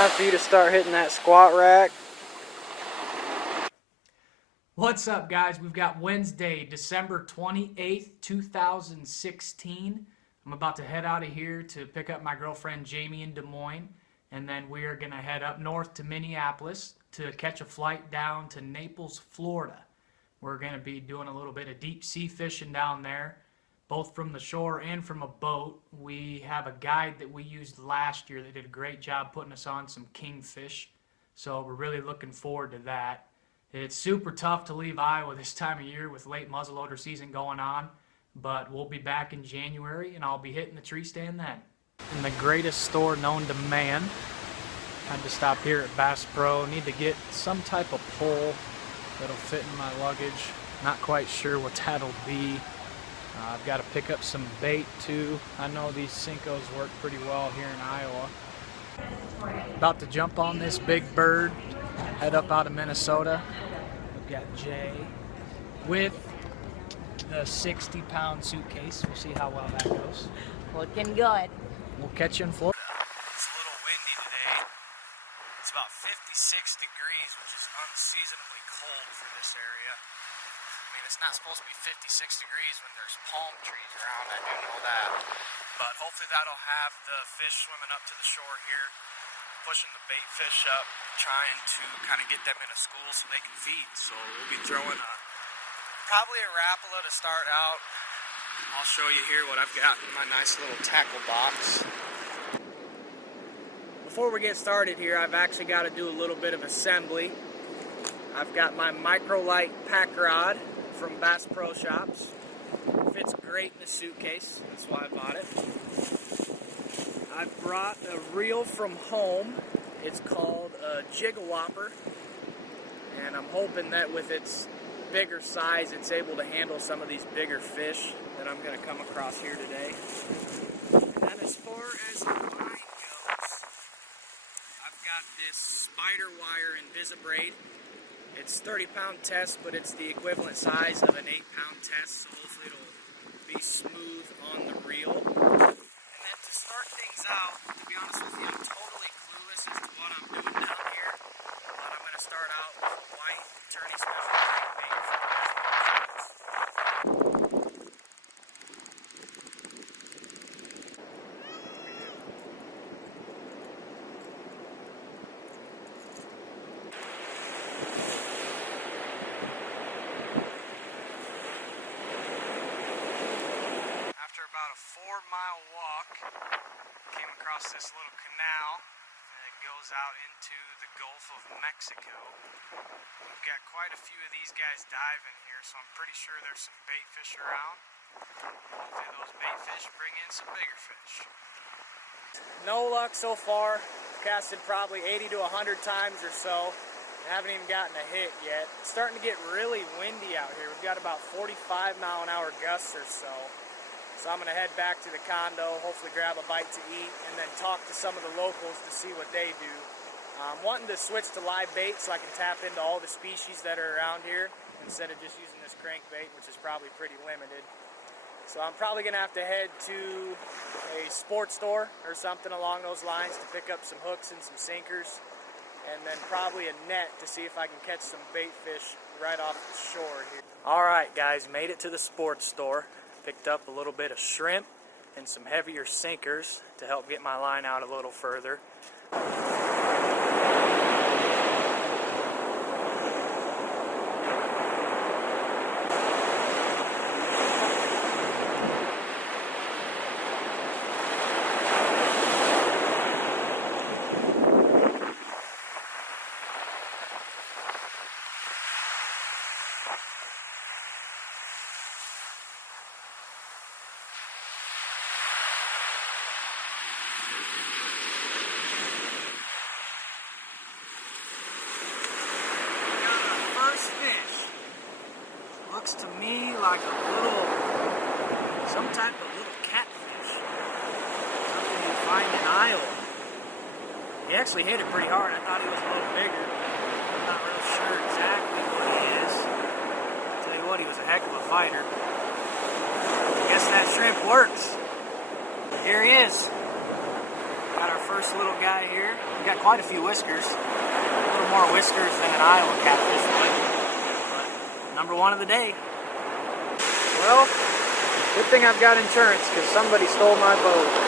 Time for you to start hitting that squat rack. What's up, guys? We've got Wednesday, December 28th, 2016. I'm about to head out of here to pick up my girlfriend Jamie in Des Moines, and then we are going to head up north to Minneapolis to catch a flight down to Naples, Florida. We're going to be doing a little bit of deep sea fishing down there, both from the shore and from a boat. We have a guide that we used last year that did a great job putting us on some kingfish, so we're really looking forward to that. It's super tough to leave Iowa this time of year with late muzzleloader season going on, but we'll be back in January, and I'll be hitting the tree stand then. In the greatest store known to man. Had to stop here at Bass Pro. Need to get some type of pole that'll fit in my luggage. Not quite sure what that'll be. I've got to pick up some bait too. I know these Cincos work pretty well here in Iowa. About to jump on this big bird. Head up out of Minnesota. We've got Jay with the 60-pound suitcase. We'll see how well that goes. Looking good. We'll catch you in Florida. It's a little windy today. It's about 56 degrees, which is unseasonably cold for this area. I mean, it's not supposed to be 56 degrees when there's palm trees around, I do know that. But hopefully that'll have the fish swimming up to the shore here, pushing the bait fish up, trying to kind of get them in a school so they can feed. So we'll be throwing probably a Rapala to start out. I'll show you here what I've got in my nice little tackle box. Before we get started here, I've actually got to do a little bit of assembly. I've got my microlight pack rod from Bass Pro Shops. Fits great in the suitcase, that's why I bought it. I brought a reel from home. It's called a Jiggle Whopper, and I'm hoping that with its bigger size, it's able to handle some of these bigger fish that I'm going to come across here today. And as far as the line goes, I've got this spider wire Invisibraid. It's 30-pound test, but it's the equivalent size of an 8-pound test, so hopefully it'll be smooth on the reel. And then to start things out, to be honest with you, I'm totally clueless as to what I'm doing down here, but I'm going to start out with a white tourney special crankbait from Bass Pro Shops. After about a 4-mile walk, came across this little canal that goes out into the Gulf of Mexico. We've got quite a few of these guys diving here, so I'm pretty sure there's some bait fish around. Hopefully those bait fish bring in some bigger fish. No luck so far. Casted probably 80 to 100 times or so. Haven't even gotten a hit yet. It's starting to get really windy out here. We've got about 45-mile-an-hour gusts or so. So I'm going to head back to the condo, hopefully grab a bite to eat, and then talk to some of the locals to see what they do. I'm wanting to switch to live bait so I can tap into all the species that are around here instead of just using this crankbait, which is probably pretty limited. So I'm probably going to have to head to a sports store or something along those lines to pick up some hooks and some sinkers, and then probably a net to see if I can catch some bait fish right off the shore here. Alright guys, made it to the sports store. Picked up a little bit of shrimp and some heavier sinkers to help get my line out a little further. Looks to me like a little, some type of little catfish. Something you find in Iowa. He actually hit it pretty hard. I thought he was a little bigger. I'm not real sure exactly what he is. I'll tell you what, he was a heck of a fighter. I guess that shrimp works. Here he is. Got our first little guy here. We got quite a few whiskers. A little more whiskers than an Iowa catfish would. But number one of the day. Well, good thing I've got insurance because somebody stole my boat.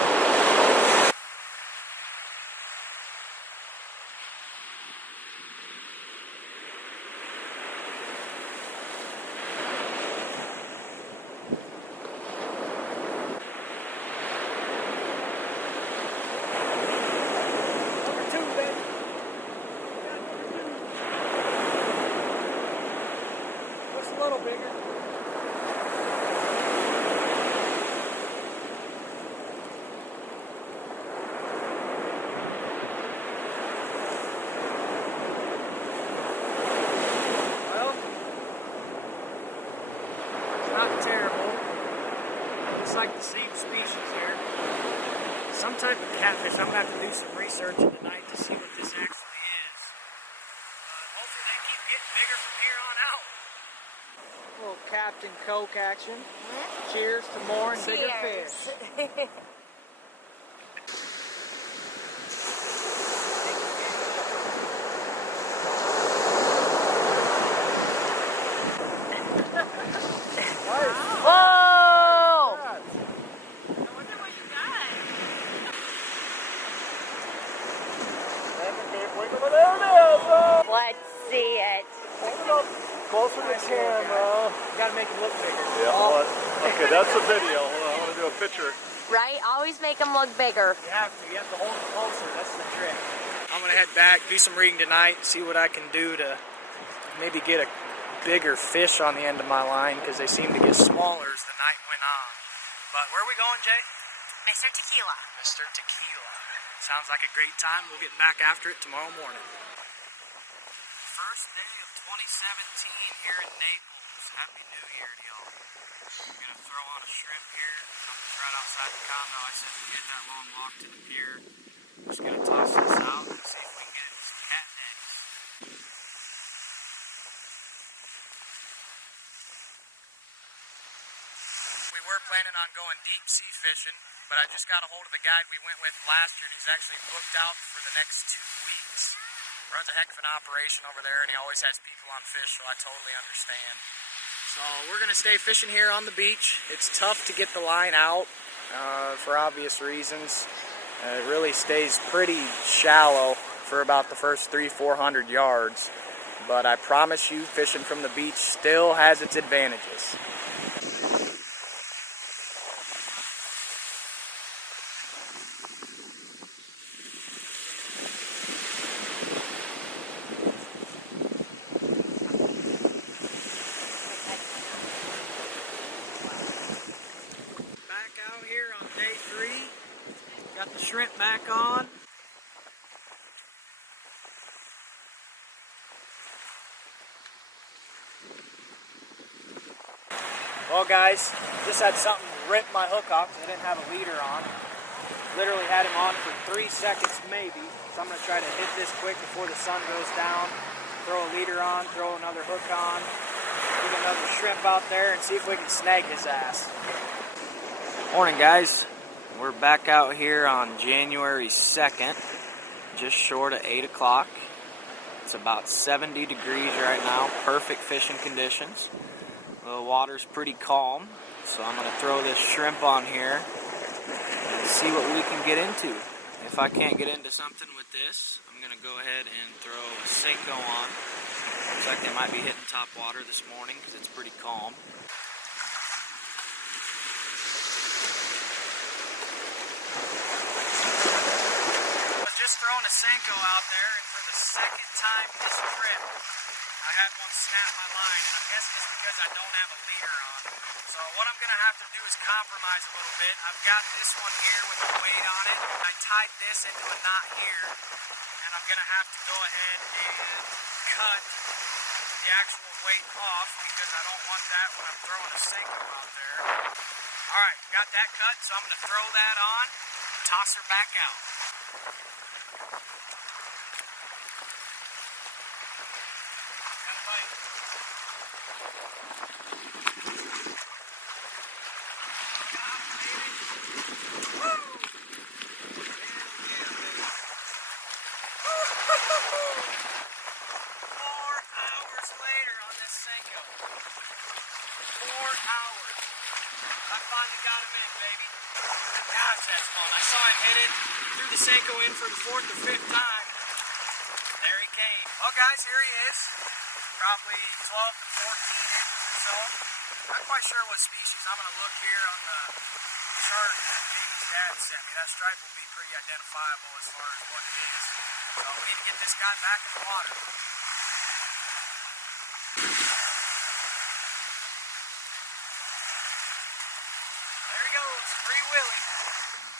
A little bigger. Well, it's not terrible. Looks like the same species here. Some type of catfish. I'm gonna have to do some research tonight to see what this actually is. Hopefully they keep getting bigger from here on out. Little Captain Coke action. Cheers to more and bigger fish. Whoa! I wonder what you got. Let's see it. Closer to the camera. You gotta make it look bigger. Yeah, well, okay, that's a video. I want to do a picture. Right? Always make them look bigger. You have to hold it closer. That's the trick. I'm gonna head back, do some rigging tonight, see what I can do to maybe get a bigger fish on the end of my line because they seem to get smaller as the night went on. But where are we going, Jay? Mr. Tequila. Mr. Tequila. Sounds like a great time. We'll get back after it tomorrow morning. First day of 2017 here in Naples. Happy New Year to y'all. We're going to throw on a shrimp here. Something's right outside the condo. I said we get that long walk to the pier. Just going to toss this out and see if we can get into some cat necks. We were planning on going deep sea fishing, but I just got a hold of the guide we went with last year, and he's actually booked out for the next 2 weeks. Runs a heck of an operation over there, and he always has people on fish, so I totally understand. So we're going to stay fishing here on the beach. It's tough to get the line out for obvious reasons. It really stays pretty shallow for about the first 300-400 yards. But I promise you, fishing from the beach still has its advantages. Out here on day 3, got the shrimp back on. Well guys, just had something rip my hook off because I didn't have a leader on. Literally had him on for 3 seconds maybe, so I'm going to try to hit this quick before the sun goes down, throw a leader on, throw another hook on, get another shrimp out there and see if we can snag his ass. Morning guys, we're back out here on January 2nd, just short of 8 o'clock. It's about 70 degrees right now, perfect fishing conditions. The water's pretty calm, so I'm going to throw this shrimp on here and see what we can get into. If I can't get into something with this, I'm going to go ahead and throw a Senko on. Looks like they might be hitting top water this morning because it's pretty calm. Throwing a Senko out there, and for the second time this trip, I had one snap my line, and I'm guessing it's because I don't have a leader on. So what I'm going to have to do is compromise a little bit. I've got this one here with the weight on it. I tied this into a knot here, and I'm going to have to go ahead and cut the actual weight off because I don't want that when I'm throwing a Senko out there. Alright, got that cut, so I'm going to throw that on, toss her back out. Senko in for the 4th or 5th time. There he came. Well, guys, here he is. Probably 12 to 14 inches or so. Not quite sure what species. I'm going to look here on the chart that Jamie's dad sent me. That stripe will be pretty identifiable as far as what it is. So we need to get this guy back in the water. There he goes, Free Willy.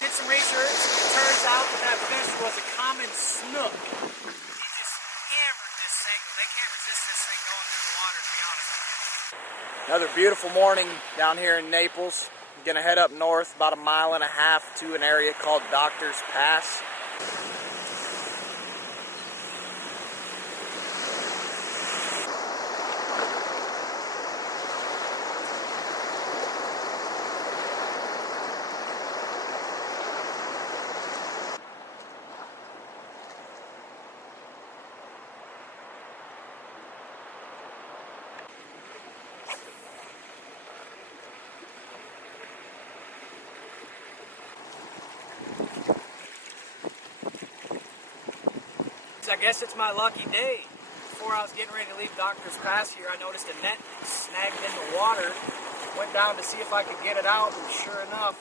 Did some research. It turns out that fish was a common snook. He just hammered this Senko. They can't resist this thing going through the water, to be honest with you. Another beautiful morning down here in Naples. I'm gonna head up north about 1.5 miles to an area called Doctor's Pass. I guess it's my lucky day. Before I was getting ready to leave Doctor's Pass here, I noticed a net snagged in the water. Went down to see if I could get it out, and sure enough,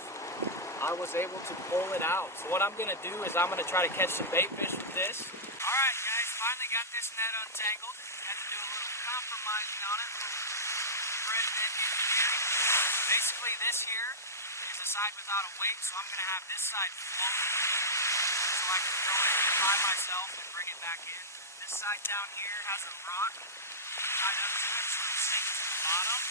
I was able to pull it out. So what I'm going to do is I'm going to try to catch some bait fish with this. Alright guys, finally got this net untangled. Had to do a little compromising on it, a little thread bend engineering. Basically this here is a side without a weight, so I'm going to have this side floating. So I can throw it in by myself and bring it back in. This side down here has a rock tied up to it so it'll sink to the bottom.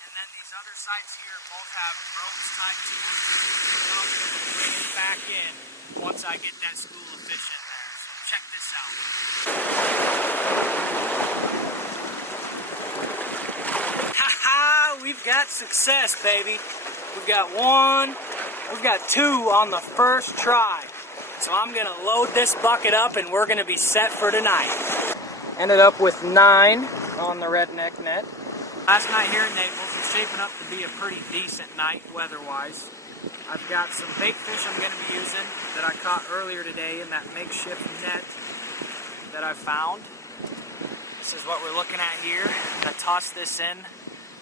And then these other sides here both have ropes tied to them. So I'll bring it back in once I get that school of fish in there. So check this out. Haha, we've got success, baby. We've got one. We've got two on the first try. So I'm going to load this bucket up and we're going to be set for tonight. Ended up with 9 on the redneck net. Last night here in Naples is shaping up to be a pretty decent night weather-wise. I've got some bait fish I'm going to be using that I caught earlier today in that makeshift net that I found. This is what we're looking at here. I'm going to toss this in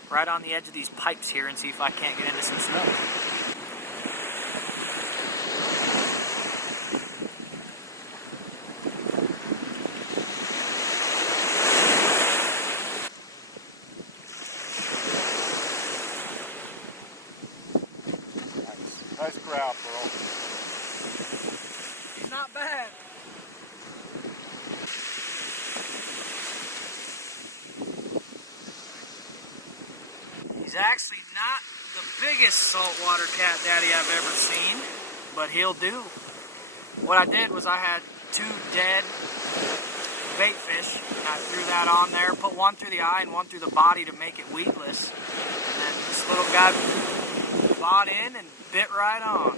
right on the edge of these pipes here and see if I can't get into some snow. Nice crowd, bro. He's not bad. He's actually not the biggest saltwater cat daddy I've ever seen, but he'll do. What I did was I had 2 dead bait fish, and I threw that on there, put one through the eye and one through the body to make it weedless. And then this little guy bought in and bit right on.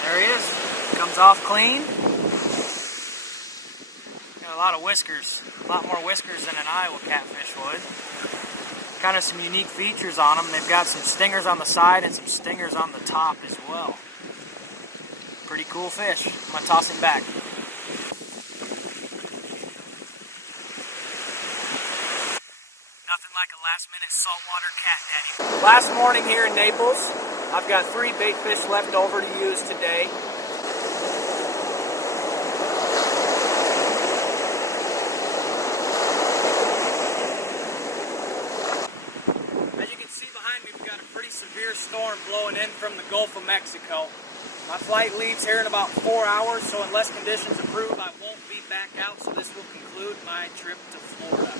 There he is. Comes off clean. Got a lot of whiskers. A lot more whiskers than an Iowa catfish would. Kind of some unique features on them. They've got some stingers on the side and some stingers on the top as well. Pretty cool fish. I'm going to toss him back. Nothing like a last-minute saltwater cat daddy. Last morning here in Naples, I've got 3 bait fish left over to use today. As you can see behind me, we've got a pretty severe storm blowing in from the Gulf of Mexico. My flight leaves here in about 4 hours, so unless conditions improve, I won't be back out, so this will conclude my trip to Florida.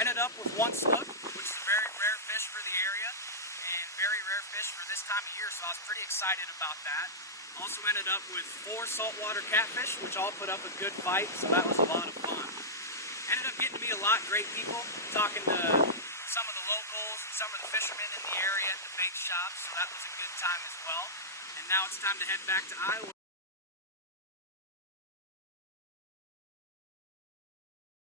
Ended up with 1 snook, which is a very rare fish for the area, and very rare fish for this time of year, so I was pretty excited about that. Also ended up with 4 saltwater catfish, which all put up a good fight, so that was a lot of fun. Ended up getting to meet a lot of great people, talking to some of the locals, some of the fishermen in the area at the bait shops, so that was a good time as well. And now it's time to head back to Iowa.